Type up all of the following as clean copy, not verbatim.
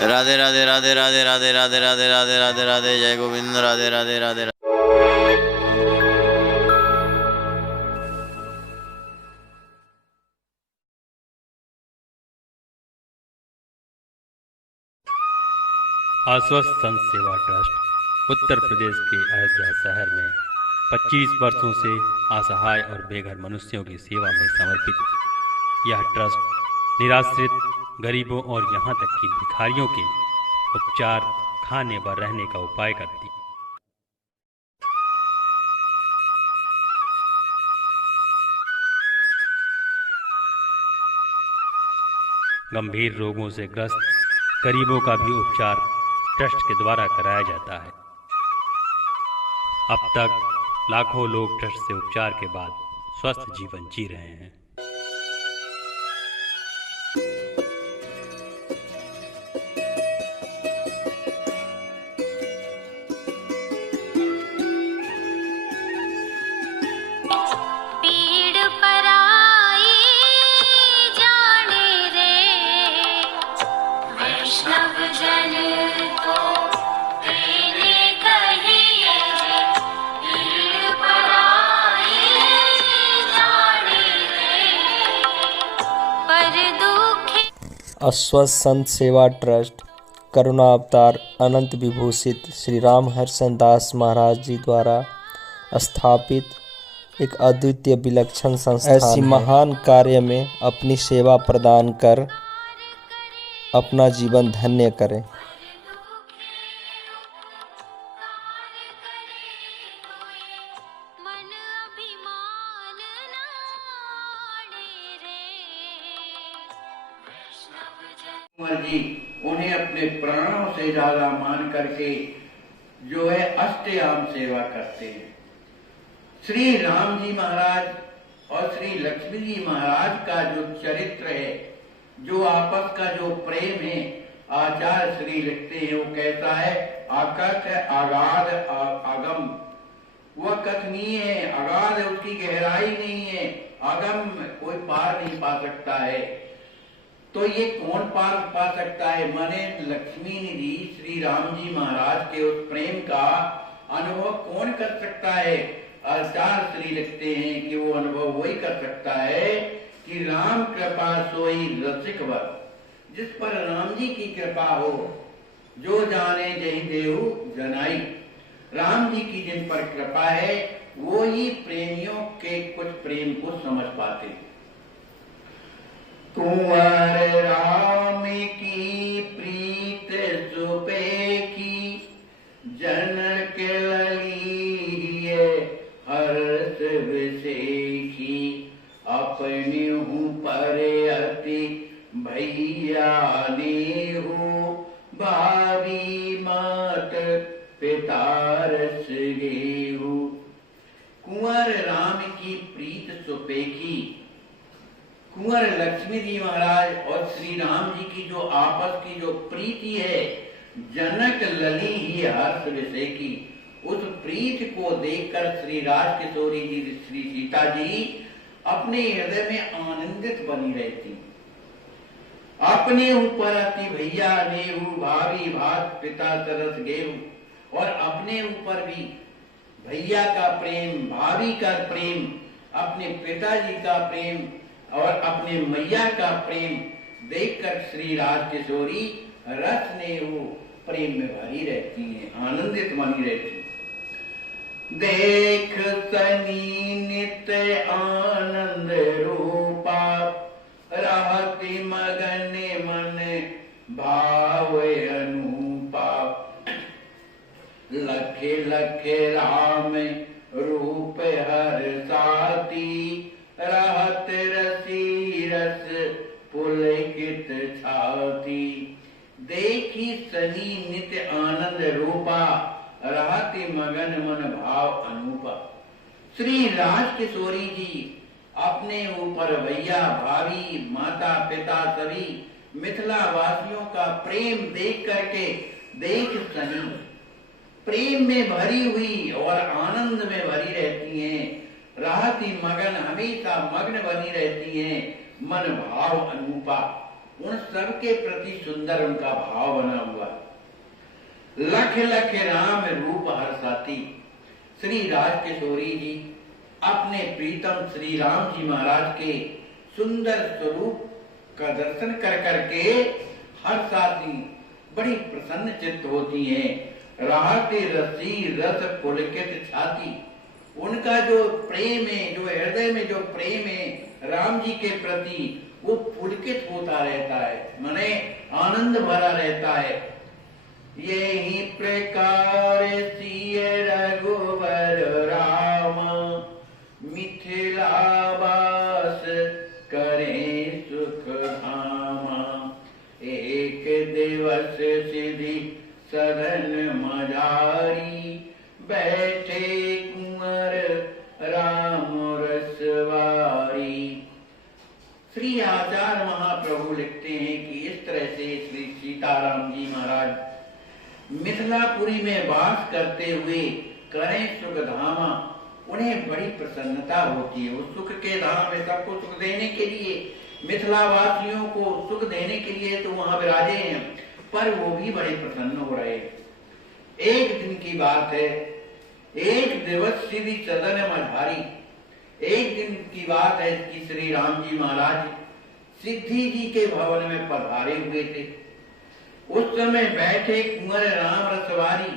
राधे राधे राधे राधे राधे राधे राधे राधे राधे राधे जय गोविंद राधे राधे राधे। आश्वस्त संत सेवा ट्रस्ट उत्तर प्रदेश के अयोध्या शहर में 25 वर्षों से असहाय और बेघर मनुष्यों की सेवा में समर्पित यह ट्रस्ट निराश्रित गरीबों और यहाँ तक कि भिखारियों के उपचार, खाने व रहने का उपाय करती। गंभीर रोगों से ग्रस्त गरीबों का भी उपचार ट्रस्ट के द्वारा कराया जाता है। अब तक लाखों लोग ट्रस्ट से उपचार के बाद स्वस्थ जीवन जी रहे हैं। आश्वस्त संत सेवा ट्रस्ट करुणा अवतार अनंत विभूषित श्री राम हर्षण दास महाराज जी द्वारा स्थापित एक अद्वितीय विलक्षण संस्थान ऐसी महान कार्य में अपनी सेवा प्रदान कर अपना जीवन धन्य करें। जी उन्हें अपने प्राणों से ज्यादा मान करके जो है अष्टयाम सेवा करते हैं। श्री राम जी महाराज और श्री लक्ष्मी जी महाराज का जो चरित्र है, जो आपस का जो प्रेम है, आचार्य श्री लिखते हैं वो कैसा है? आकट है, आगाध आगम, वह कथनीय है, अगाध है, उसकी गहराई नहीं है, आगम कोई पार नहीं पा सकता है। तो ये कौन पार पा सकता है? माने लक्ष्मी जी श्री राम जी महाराज के उस प्रेम का अनुभव कौन कर सकता है? आचार्य श्री लिखते हैं कि वो अनुभव वही कर सकता है कि राम कृपा सोई रसिक वर, जिस पर राम जी की कृपा हो, जो जाने जही देहु जनाई। राम जी की जिन पर कृपा है वो ही प्रेमियों के कुछ प्रेम को समझ पाते हैं। कुंवर राम की प्रीत सुपेखी, जनक ललिए हर्ष विसेखी। अपने हूँ पर अति भैया नेहु, भावी मात पिता रस गेहु। कुंवर राम की प्रीत सुपेखी, कुंवर लक्ष्मी जी महाराज और श्री राम जी की जो आपस की जो प्रीति है, जनक लली ही हर्ष विषय की, उस प्रीति को देखकर श्री राज किशोरी जी श्री सीता जी अपने हृदय में आनंदित बनी रहती। अपने ऊपर अति भैया नेहु, भावी भात पिता तरस गेहु। और अपने ऊपर भी भैया का प्रेम, भाभी का प्रेम, अपने पिताजी का प्रेम और अपने मैया का प्रेम देखकर श्री राज किशोरी रस ने वो प्रेम में भरी रहती हैं, आनंदित बनी रहती हैं। देख सनी नित आनंद रूपा, रहति मगन मन भाव अनूपा। लखे लखे राम रूप हर साती, रहत रसी रस पुलकित छाती। देखी सनी नित्य आनंद रूपा, रहति मगन मन भाव अनूपा। श्री राज किशोरी जी अपने ऊपर भैया भाभी माता पिता सभी मिथिला वासियों का प्रेम देख करके देख सनी प्रेम में भरी हुई और आनंद में भरी रहती हैं। रहती मगन हमेशा मग्न बनी रहती हैं, मन भाव अनूपा। उन सबके प्रति सुंदर उनका भाव बना हुआ। लख लख राम रूप हर्षाती। श्री राजकिशोरी जी अपने प्रीतम श्री राम जी महाराज के सुंदर स्वरूप का दर्शन कर करके हर्षाती, बड़ी प्रसन्न चित्त होती हैं। राहते रसी रस पुलकित छाती। उनका जो प्रेम है, जो हृदय में जो प्रेम है राम जी के प्रति, वो पुलकित होता रहता है, माने आनंद भरा रहता है। यही प्रकार सिय रघुवर राम, मिथिला वास करें सुख धामा। एक दिवस सिद्धि सदन मझारी, बैठे कुंवर राम रसवारी। श्री आचार्य महाप्रभु लिखते हैं कि इस तरह से श्री सीताराम जी महाराज मिथिलापुरी में वास करते हुए करें सुख धामा। उन्हें बड़ी प्रसन्नता होती है। वो सुख के धाम में सबको सुख देने के लिए, मिथिला वासियों को सुख देने के लिए तो वहां विराजे हैं, पर वो भी बड़े प्रसन्न हो रहे। एक दिन की बात है, एक दिवस सिद्धि सदन मझारी। एक दिन की बात है कि श्री राम जी महाराज सिद्धि जी के भवन में पधारे हुए थे। उस समय बैठे कुंवर राम रसवारी,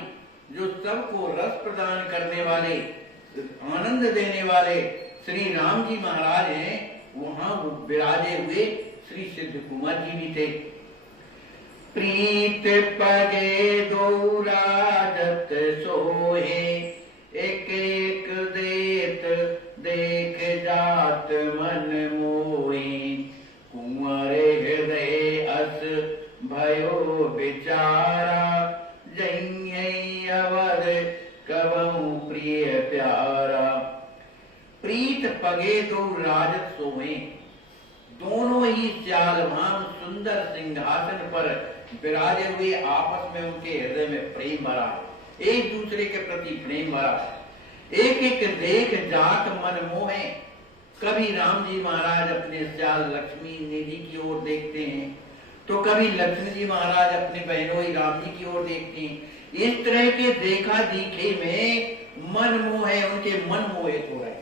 जो सबको रस प्रदान करने वाले, आनंद देने वाले श्री राम जी महाराज हैं, वहां विराजे हुए श्री सिद्ध कुमार जी भी थे। प्रीत पगे दो राजत सोहे, एक एक देत देख जात मन मोहे। कुंवर हृदय अस भयो बिचारा, जय अवध कबहु प्रिय प्यारा। प्रीत पगे दो राजत सोहे, दोनों ही श्यालभान सुंदर सिंहासन पर विराजे हुए आपस में उनके हृदय में प्रेम भरा, एक दूसरे के प्रति प्रेम भरा। एक एक देख जात मन मोहे। कभी राम जी महाराज अपने श्याल लक्ष्मी निधि की ओर देखते हैं, तो कभी लक्ष्मी जी महाराज अपने बहनोई राम जी की ओर देखते हैं। इस तरह के देखा दिखे में मन मोहे, उनके मन मोहित हो रहे।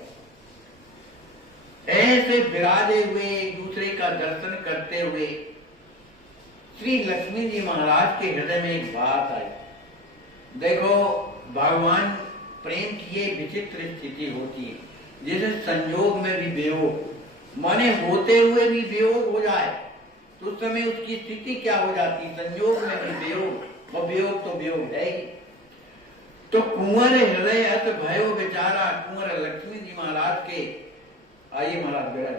ऐसे विराजे हुए एक दूसरे का दर्शन करते हुए श्री लक्ष्मी जी महाराज के हृदय में एक बात आई। देखो, भगवान प्रेम की ये विचित्र स्थिति होती है, जैसे संयोग में भी वियोग, माने होते हुए भी वियोग हो जाए तो उस समय उसकी स्थिति क्या हो जाती है? संयोग में भी वियोग, और वियोग तो वियोग है ही। तो कुंवर हृदय अत भयो बेचारा, कुंवर लक्ष्मी जी महाराज के, आइए महाराज बेरा,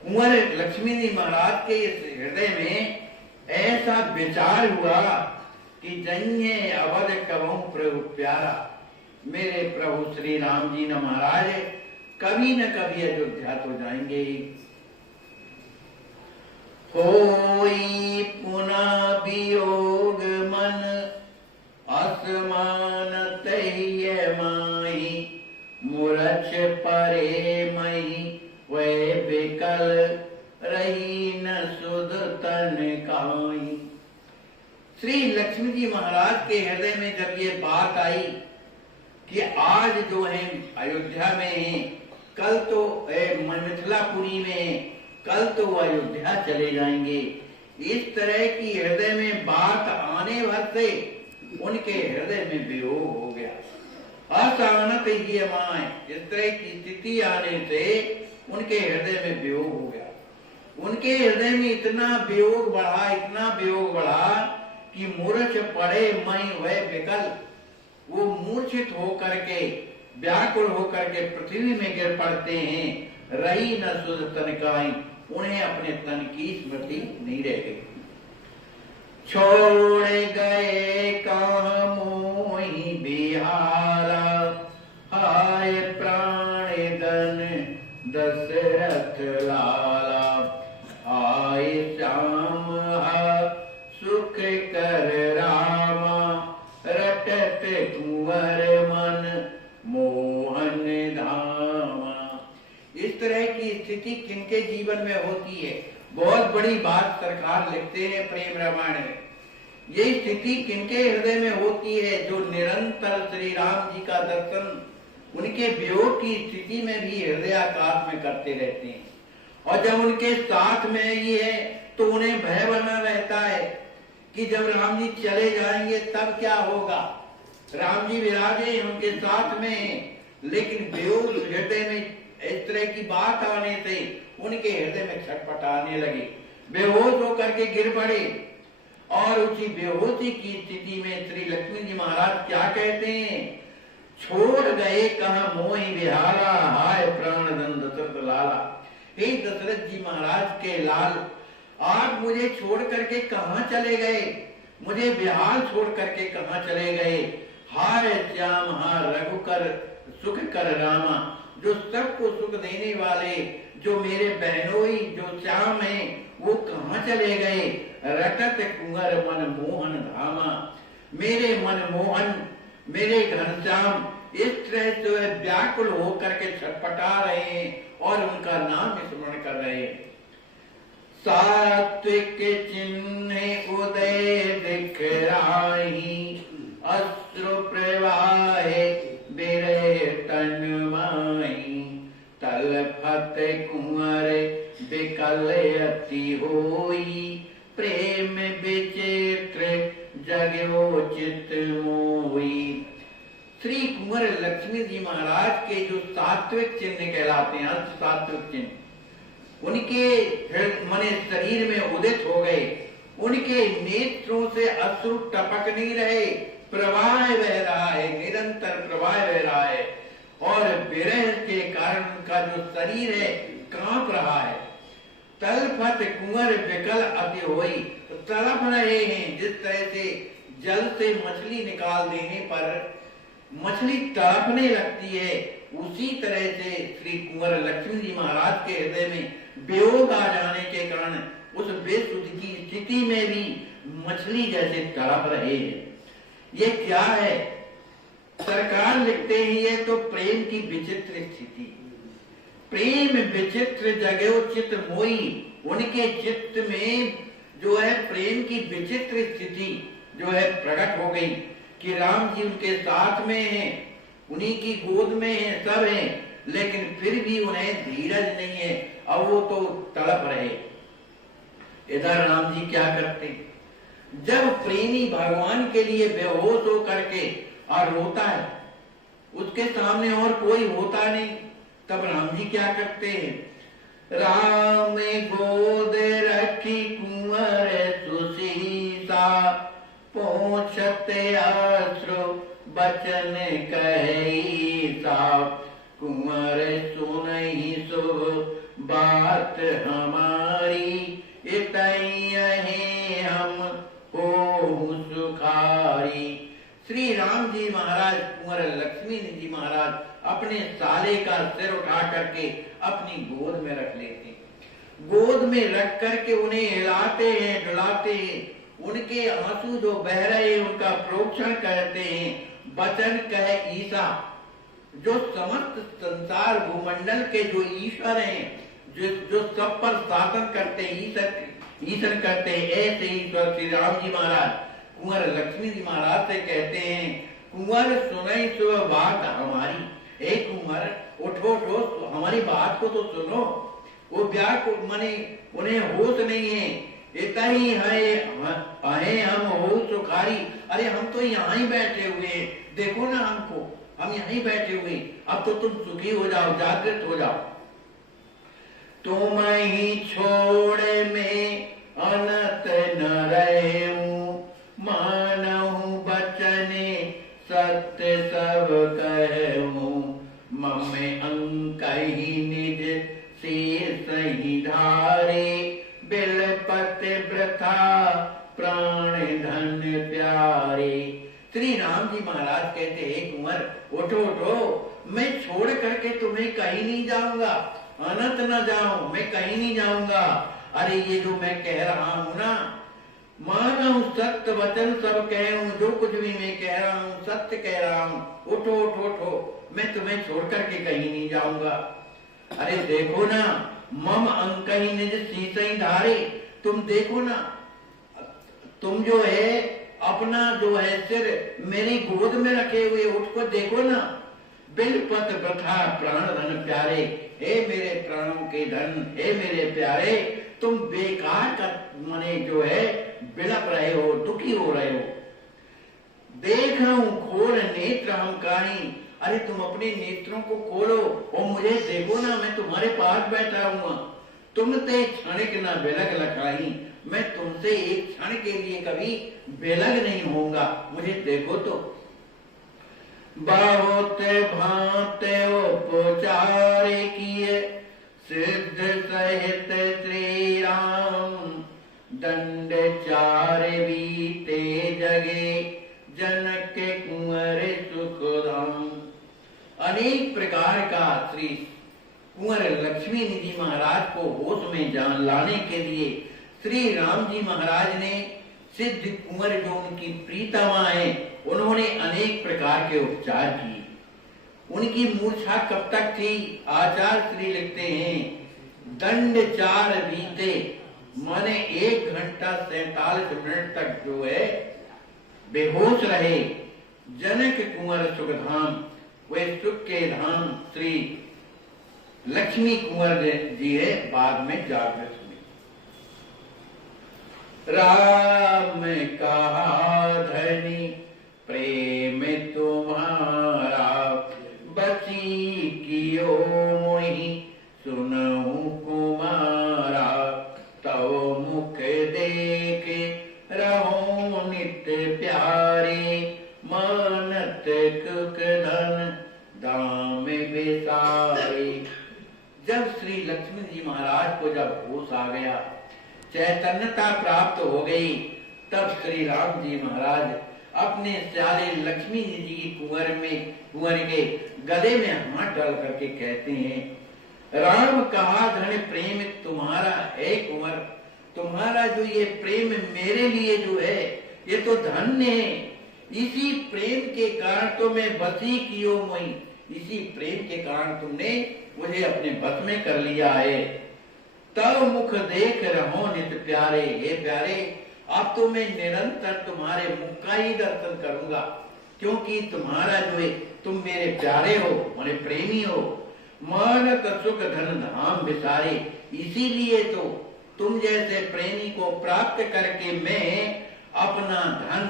कुंवर लक्ष्मी जी महाराज के इस हृदय में ऐसा विचार हुआ कि जन्य अवध कबहु प्रभु प्यारा, मेरे प्रभु श्री राम जी न महाराज कभी न कभी अयोध्या तो जाएंगे ही। होई पुनः वियोग मन, असमान तहिय माही। मूर्छ परे मई वै विकल, रही न सुध तन काई। श्री लक्ष्मी जी महाराज के हृदय में जब ये बात आई कि आज जो है अयोध्या में है, कल तो मिथिलापुरी में है, कल तो अयोध्या चले जाएंगे, इस तरह की हृदय में बात आने भर से उनके हृदय में वियोग हो गया। असानत ये माए, इस तरह की स्थिति आने से उनके हृदय में वियोग हो गया। उनके हृदय में इतना वियोग बढ़ा, इतना वियोग बढ़ा कि मूर्छ पड़े मई वह विकल, वो मूर्छित होकर के, व्याकुल होकर के पृथ्वी में गिर पड़ते हैं। रही न सुध तन काई, उन्हें अपने तन की स्मृति नहीं रह गई। छोड़ गए कहाँ मोहि बिहारा, हाय प्राण धन दशरथ लाला। आए श्याम सुख कर रामा, रटत कुंवर मन मोहन धामा। इस तरह की स्थिति किनके जीवन में होती है? बहुत बड़ी बात सरकार लिखते हैं प्रेम रामायण में। ये स्थिति किनके हृदय में होती है? जो निरंतर श्री राम जी का दर्शन उनके वियोग की स्थिति में भी हृदयाकाश में करते रहते हैं। और जब उनके साथ में ये है तो उन्हें भय बना रहता है कि जब राम जी चले जाएंगे तब क्या होगा। राम जी विराजे उनके साथ में, लेकिन वियोग हृदय में इस तरह की बात आने से उनके हृदय में छटपटाने लगे, बेहोश होकर के गिर पड़े। और उसी बेहोशी की स्थिति में श्री लक्ष्मी जी महाराज क्या कहते हैं? छोड़ गए कहा मोहि विहारा, हाय प्राण धन दशरथ लाला। हे दशरथ जी महाराज के लाल, आप मुझे छोड़ करके कहाँ चले गए? मुझे बिहार छोड़ करके कहाँ चले गए? हाय श्याम हा रघुकर सुख कर रामा, जो सबको सुख देने वाले, जो मेरे बहनोई जो श्याम हैं, वो कहाँ चले गए? रटत कुंवर मन मोहन धामा, मेरे मन मोहन, मेरे घनश्याम इस तरह से व्याकुल होकर के छटपटा रहे हैं और उनका नाम स्मरण कर रहे हैं। सात्विक चिन्ह उदय दिखराही, अश्रु प्रवाहे बिरह तन माही, तलफत कुंवर बिकल अति होई, प्रेम विचित्र जगो चित मोही। श्री कुंवर लक्ष्मी जी महाराज के जो सात्विक चिन्ह कहलाते हैं, सात्विक चिन्ह उनके मने शरीर में उदित हो गए। उनके नेत्रों से अश्रु टपक नहीं रहे, प्रवाह बह रहा है, निरंतर प्रवाह बह रहा है। और विरह के कारण उनका जो शरीर है कांप रहा है। तलफत कुंवर विकल अति होई, तड़प रहे हैं। जिस तरह से जल से मछली निकाल देने पर मछली तड़पने लगती है, उसी तरह से श्री कुंवर लक्ष्मी जी महाराज के हृदय में वियोग आ जाने के कारण उस बेसुध की स्थिति में भी मछली जैसे तड़प रहे हैं। ये क्या है? सरकार लिखते हैं ये तो प्रेम की विचित्र स्थिति। प्रेम विचित्र जगो चित मोई, उनके चित्त में जो है प्रेम की विचित्र स्थिति जो है प्रकट हो गई कि राम जी उनके साथ में हैं, उन्हीं की गोद में हैं, सब हैं, लेकिन फिर भी उन्हें धीरज नहीं है और वो तो तड़प रहे। इधर राम जी क्या करते? जब प्रेमी भगवान के लिए बेहोश हो करके और रोता है, उसके सामने और कोई होता नहीं, तब राम जी क्या करते हैं? राम गोद रखी कुंवर सुसीसा, पोंछते अश्रु बचन कहीसा, कुंवर सुनहि शुभ बात हमारी, इतई हम हो सुखारी। श्री राम जी महाराज कुंवर लक्ष्मी जी महाराज अपने साले का सिर उठा करके अपनी गोद में रख लेते हैं। गोद में रख करके उन्हें हिलाते हैं, डुलाते हैं, उनके आंसू जो बह रहे हैं उनका प्रोक्षण करते हैं। वचन कहे ईसा, जो समस्त संसार भूमंडल के जो ईश्वर हैं, जो सब पर शासन करते हैं, ईश्वर करते हैं, ऐसे ईश्वर श्री राम जी महाराज कुंवर लक्ष्मी जी महाराज से कहते हैं, कुंवर सुनई सुबह बात हमारी। हे कुंवर उठो उठो, हमारी बात को तो सुनो। वो व्याकुल मने उन्हें होश नहीं है, इतना ही है हम हो सुखारी। अरे हम तो यहाँ ही बैठे हुए, देखो ना हमको, हम यहीं बैठे हुए, अब तो तुम सुखी हो जाओ, जागृत हो जाओ। तुम ही छोड़ में अनत न रहूं, मानहु बचने सत्य सब कहूं, मम्मे अंक ही निज शीर्ष ही धारे, बिलपत वृथा प्राण धन प्यारे। श्री राम जी महाराज कहते हैं, कुंवर उठो उठो, मैं छोड़ करके तुम्हें कहीं नहीं जाऊंगा, अनंत न जाऊं, मैं कहीं नहीं जाऊंगा। अरे ये जो मैं कह रहा हूं ना, मानव सत्य वचन सब कहूं, जो कुछ भी मैं कह रहा हूं सत्य कह रहा हूं, उठो उठो उठो, मैं तुम्हें छोड़ करके कहीं नहीं जाऊंगा। अरे देखो ना, मम अंक ही निज सीसई धारे। तुम देखो ना, तुम जो है अपना जो है सिर मेरी गोद में रखे हुए उठ को देखो ना। बिलपत प्रथा प्राण धन प्यारे, हे मेरे प्राणों के धन, हे मेरे प्यारे, तुम बेकार का मने जो है बिलप रहे हो, दुखी हो रहे हो। देख हूं खोल नेत्र हम काही, अरे तुम अपने नेत्रों को खोलो और मुझे देखो ना, मैं तुम्हारे पास बैठा हुआ। तुम ते क्षणिक न बिलग लखाई, मैं तुमसे एक क्षण के लिए कभी बेलग नहीं होऊंगा, मुझे देखो तो। बहुत भांते उपचारे किए, सिद्ध सहित श्री राम, दंड चार बीते जगे, जनक कुंवर सुखधाम। अनेक प्रकार का श्री कुंवर लक्ष्मी निधि महाराज को होश में जान लाने के लिए श्री राम जी महाराज ने सिद्ध कुंवर जो उनकी प्रीतमा है, उन्होंने अनेक प्रकार के उपचार किए। उनकी मूर्छा कब तक थी? आचार्य श्री लिखते हैं दंड चार बीते, माने 1 घंटा 47 मिनट तक जो है बेहोश रहे। जनक कुंवर सुखधाम, वे सुख के धाम श्री लक्ष्मी कुंवर जी है, बाद में जागृत हुए। राम कहा धनी प्रेम तुम्हारा, बची कियो मोहि सुनहु कुमारा, तव मुख देख रहो नित्य प्यारे, मानत कुक धन दाम बेसारे। जब श्री लक्ष्मी जी महाराज को जब होश आ गया, चैतन्यता प्राप्त हो गई, तब श्री राम जी महाराज अपने स्याले लक्ष्मी जी की कुंवर के गले में हाथ डाल करके कहते हैं, राम कहा धन प्रेम तुम्हारा है कुंवर, तुम्हारा जो ये प्रेम मेरे लिए जो है ये तो धन्य है। इसी प्रेम के कारण तो मैं बसी कियो मोई, इसी प्रेम के कारण तुमने मुझे अपने बस में कर लिया है। तब मुख देख रहो नित प्यारे, हे प्यारे, अब तो मैं निरंतर तुम्हारे मुख का ही दर्शन करूंगा, क्योंकि तुम्हारा जो है तुम मेरे प्यारे हो, मेरे प्रेमी हो। मानक सुख धन धाम विसारे, इसीलिए तो तुम जैसे प्रेमी को प्राप्त करके मैं अपना धन,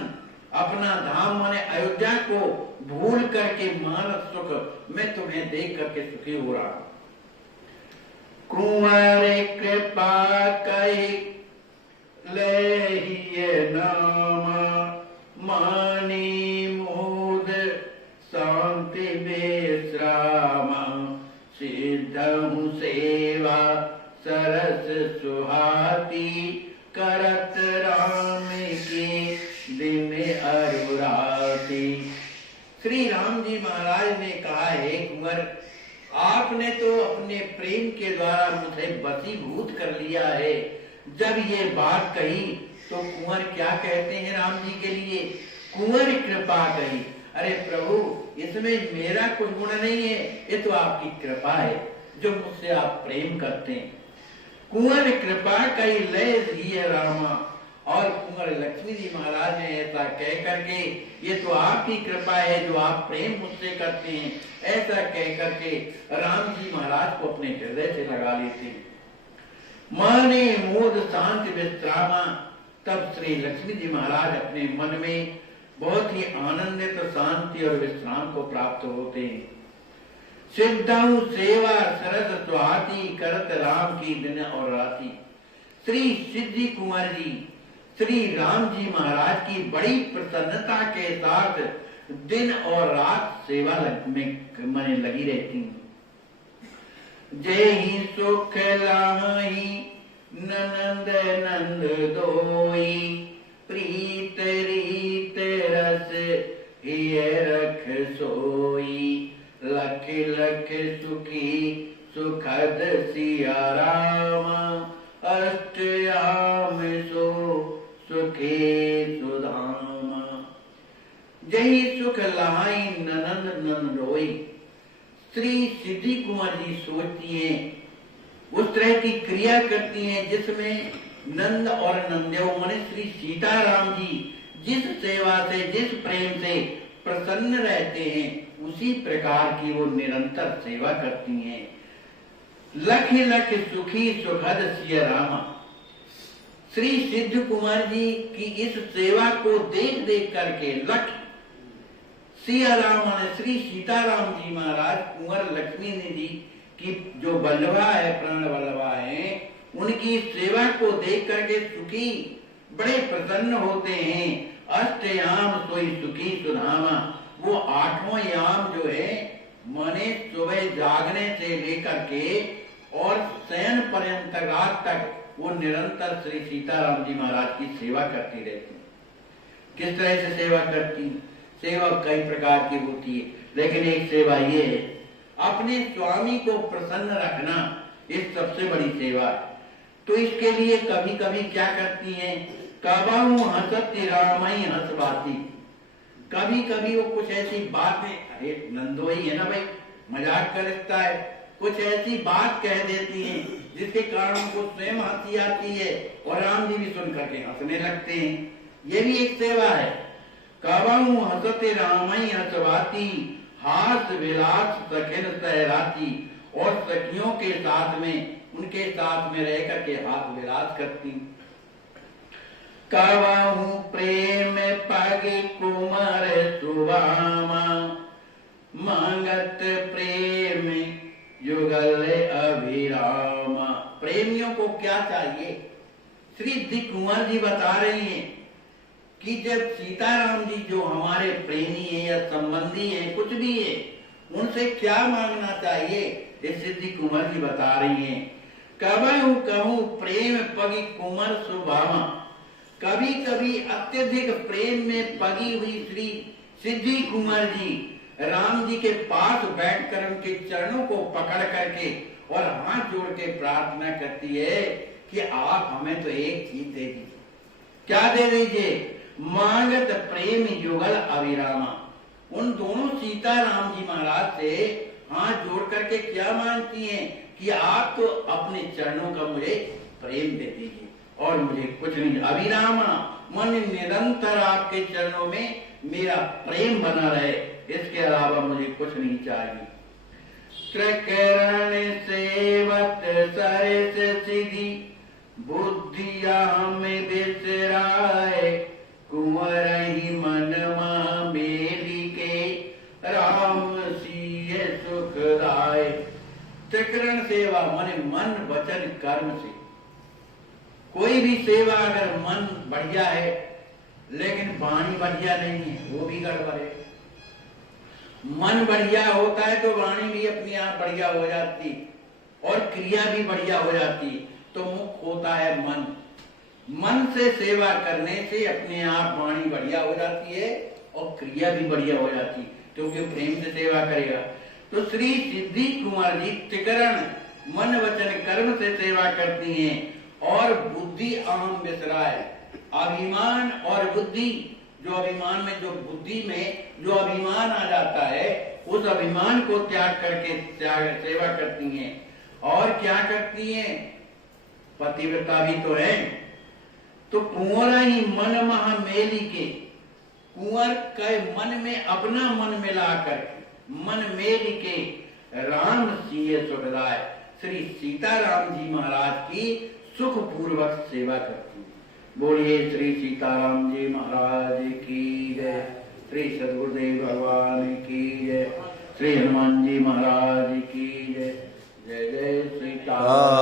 अपना धाम माने अयोध्या को भूल करके मानस सुख मैं तुम्हें देख करके सुखी हो रहा हूं। कुंवर कृपा कही ले नामा, मानी मोद शांति विश्रामा, सिद्धहु सेवा सरस सुहाती, करत राम की दिन अरुराती। श्री राम जी महाराज ने कहा, हे कुंवर, आपने तो अपने प्रेम के द्वारा मुझे वशीभूत कर लिया है। जब ये बात कही तो कुंवर क्या कहते हैं राम जी के लिए? कुंवर कृपा कही। अरे प्रभु, इसमें मेरा कुछ गुण नहीं है, ये तो आपकी कृपा है जो मुझसे आप प्रेम करते हैं। कुंवर कृपा कही लय दिए रामा, और कुंवर लक्ष्मी जी महाराज ने ऐसा कह करके, ये तो आपकी कृपा है जो आप प्रेम मुझसे करते हैं, ऐसा कह करके राम जी महाराज को अपने हृदय से लगा लेते। माने मोद शांति विश्रामा, तब श्री लक्ष्मी जी महाराज अपने मन में बहुत ही आनंदित शांति और विश्राम को प्राप्त होते हैं। सिद्धहु सेवा सरस सुहाती, करत राम की दिन और राति। श्री सिद्धि कुंवर जी श्री राम जी महाराज की बड़ी प्रसन्नता के साथ दिन और रात सेवा में लगी रहती हूँ। जय ही सुख लाही ननंद नंद दोई, प्रीत रीत रस हिय रख सोई, लख लख सुखी सुखद सिया रामा, अष्टयाम सो सुखे सुधामा। जही सुख लहाई ननंद नंद रोई। श्री सिद्धि कुंवर जी सोचती हैं उस तरह की क्रिया करती हैं जिसमें नंद और नंदेव माने श्री सीताराम जी जिस सेवा से, जिस प्रेम से प्रसन्न रहते हैं, उसी प्रकार की वो निरंतर सेवा करती हैं। लख लख सुखी सुखद सिया रामा। श्री सिद्ध कुमार जी की इस सेवा को देख देख करके लख सिया राम श्री सीताराम जी महाराज कुंवर लक्ष्मी जी की जो बल्लभा है, प्राण बल्लभा है, उनकी सेवा को देख करके सुखी बड़े प्रसन्न होते हैं। अष्टयाम सोई सुखी सुधामा। वो आठों याम जो है माने सुबह जागने से लेकर के और शयन पर्यंत रात तक वो निरंतर श्री सीताराम जी महाराज की सेवा करती रहती। किस तरह से सेवा करती? सेवा कई प्रकार की होती है, लेकिन एक सेवा ये है अपने स्वामी को प्रसन्न रखना, इस सबसे बड़ी सेवा है। तो इसके लिए कभी कभी क्या करती हैं? कबहू हंसती रामई हंसवाती। कभी कभी वो कुछ ऐसी बातें, अरे नंदो ही है ना भाई, मजाक करता है, कुछ ऐसी बात कह देती हैं जिसके कारण उनको स्वयं हंसी आती है और राम जी भी सुन करके हंसने लगते हैं। ये भी एक सेवा है। कबहू हंसते रामई हंसवाती, हास विलास सखिन सहराती। और सखियों के साथ में, उनके साथ में रह करके हाथ विलास करती। कबहू प्रेम पग कुमार सुवामा, मांगत प्रेम युगल अभिरामा। प्रेमियों को क्या चाहिए? श्री दी कुंवर जी बता रहे हैं कि जब सीताराम जी जो हमारे प्रेमी है या संबंधी है, कुछ भी है, उनसे क्या मांगना चाहिए, ये सिद्धि कुंवर जी बता रही हैं। कबहू कहूं प्रेम पगी कुंवर सुभामा। कभी कभी अत्यधिक प्रेम में पगी हुई श्री सिद्धि कुंवर जी राम जी के पास बैठकर उनके चरणों को पकड़ करके और हाथ जोड़ के प्रार्थना करती है कि आप हमें तो एक चीज दे दीजिए। क्या दे दीजिए? मांगत प्रेम युगल अविरामा। उन दोनों सीताराम जी महाराज से हाथ जोड़ करके क्या मांगती हैं कि आप तो अपने चरणों का मुझे प्रेम दे दीजिए और मुझे कुछ नहीं। अविरामा मन निरंतर आपके चरणों में मेरा प्रेम बना रहे, इसके अलावा मुझे कुछ नहीं चाहिए। त्रिकरण सेवत सरस सिद्धि, बुद्धिया में बिसराए, कुंवर ही मन मेली के, राम सिय सुखदाय। त्रिकरण सेवा माने मन वचन कर्म से। कोई भी सेवा अगर मन बढ़िया है लेकिन वाणी बढ़िया नहीं है, वो भी गड़बड़ है। मन बढ़िया होता है तो वाणी भी अपने आप बढ़िया हो जाती और क्रिया भी बढ़िया हो जाती। तो मुख्य होता है मन। मन से सेवा करने से अपने आप वाणी बढ़िया हो जाती है और क्रिया भी बढ़िया हो जाती, क्योंकि प्रेम से सेवा करेगा। तो श्री सिद्धि कुंवर जी त्रिकरण मन वचन कर्म से सेवा करती हैं और बुद्धि अहम विसराय। अभिमान और बुद्धि, जो अभिमान में, जो बुद्धि में जो अभिमान आ जाता है, उस अभिमान को त्याग करके सेवा करती हैं। और क्या करती हैं? पतिव्रता भी तो है। तो कुंवर ही मन महा मेली के, कुंवर के मन में अपना मन मिलाकर मन मेल के राम सिय सुखदाय, श्री सीताराम जी महाराज की सुख पूर्वक सेवा करती है। बोलिए श्री सीताराम जी महाराज की जय, श्री सदगुरुदेव भगवान की जय, श्री हनुमान जी महाराज की जय। जय जय सीताराम।